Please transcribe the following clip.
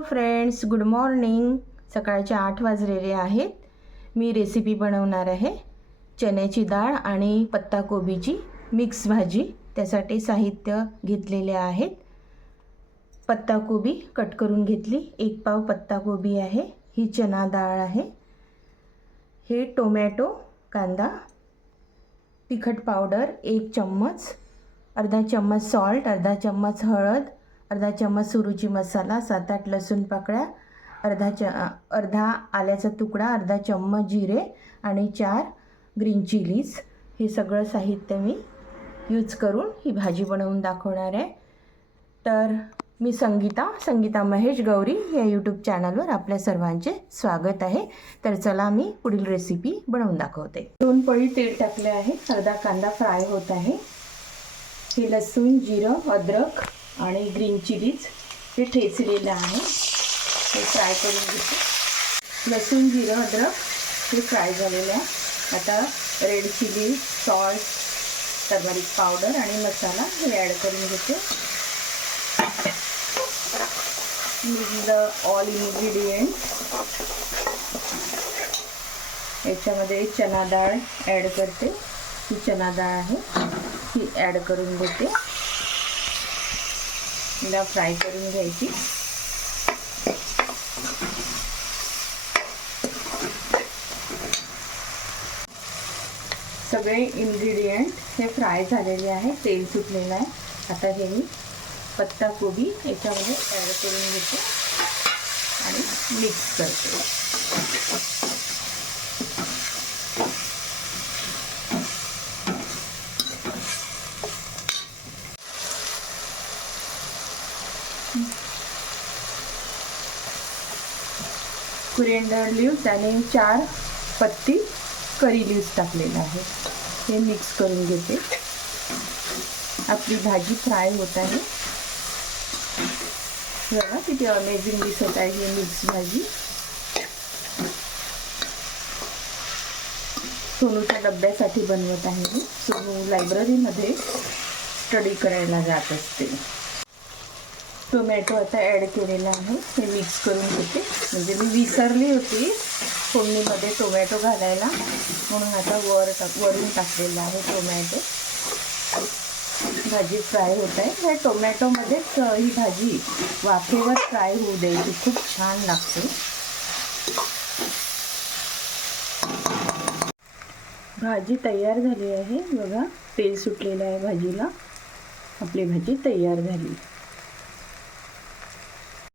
Friends good morning सकाळचे आठ वाजलेले आहेत. मी रेसिपी बनवणार आहे. चण्याची डाळ आणि पत्ताकोबीची मिक्स भाजी. त्यासाठी साहित्य घेतलेले आहेत. पत्ताकोबी कट करून घेतली. एक पाव पत्ताकोबी आहे. ही चना डाळ आहे. हे टोमॅटो कांदा तिखट पावडर एक चम्मच अर्धा चम्मच सॉल्ट अर्धा चम्मच हळद अर्धा चम्मच सुरुची मसाला सात आठ लसूण पाकळ्या अर्धा च अर्धा आल्याचा तुकडा अर्धा चम्मच जिरे आणि चार ग्रीन चिलीज. हे सगळं साहित्य मी यूज करून ही भाजी बनवून दाखवणार आहे. तर मी संगीता संगीता महेश गौरी या यूट्यूब चॅनलवर आपल्या सर्वांचे स्वागत आहे. तर चला मी पुढील रेसिपी बनवून दाखवते. दोन पळी तेल टाकले आहे. अर्धा कांदा फ्राय होत आहे. हे लसूण जिरं अद्रक आणि ग्रीन चिलीज हे ठेचलेलं आहे. हे फ्राय करून घेते. लसूण जिरं अद्रक हे फ्राय झालेलं आहे. आता red chilli salt turmeric powder आणि मसाला हे ॲड करून घेते. द ऑल इन्ग्रेडियंट याच्यामध्ये चना डाळ ॲड करते. ही चना डाळ आहे ती ॲड करून घेते. हिला फ्राय करून घ्यायची. सगळे इन्ग्रेडियंट हे फ्राय झालेले आहे तेल सुटलेलं आहे. आता हे मी पत्ता कोबी याच्यामध्ये ॲड करून घेते आणि मिक्स करते. कुरिएंडर लिव्स आणि चार पत्ती करी लिव्स टाकलेलं आहे हे मिक्स करून घेते. आपली भाजी फ्राय होत आहे. बघा किती अमेझिंग दिसत आहे ही मिक्स भाजी. सोनूच्या डब्यासाठी बनवत आहे मी सोनू लायब्ररीमध्ये स्टडी करायला जात असते. टोमॅटो आता ॲड केलेला आहे. हे मिक्स करून घेते. म्हणजे मी विसरली होती फोडणीमध्ये टोमॅटो घालायला. म्हणून आता वर टाक वरून टाकलेला आहे टोमॅटो. भाजी फ्राय होत आहे. ह्या टोमॅटोमध्येच ही भाजी वाफेवर फ्राय होऊ द्यायची. खूप छान लागते. भाजी तयार झाली आहे. बघा तेल सुटलेलं आहे भाजीला. आपली भाजी तयार झाली.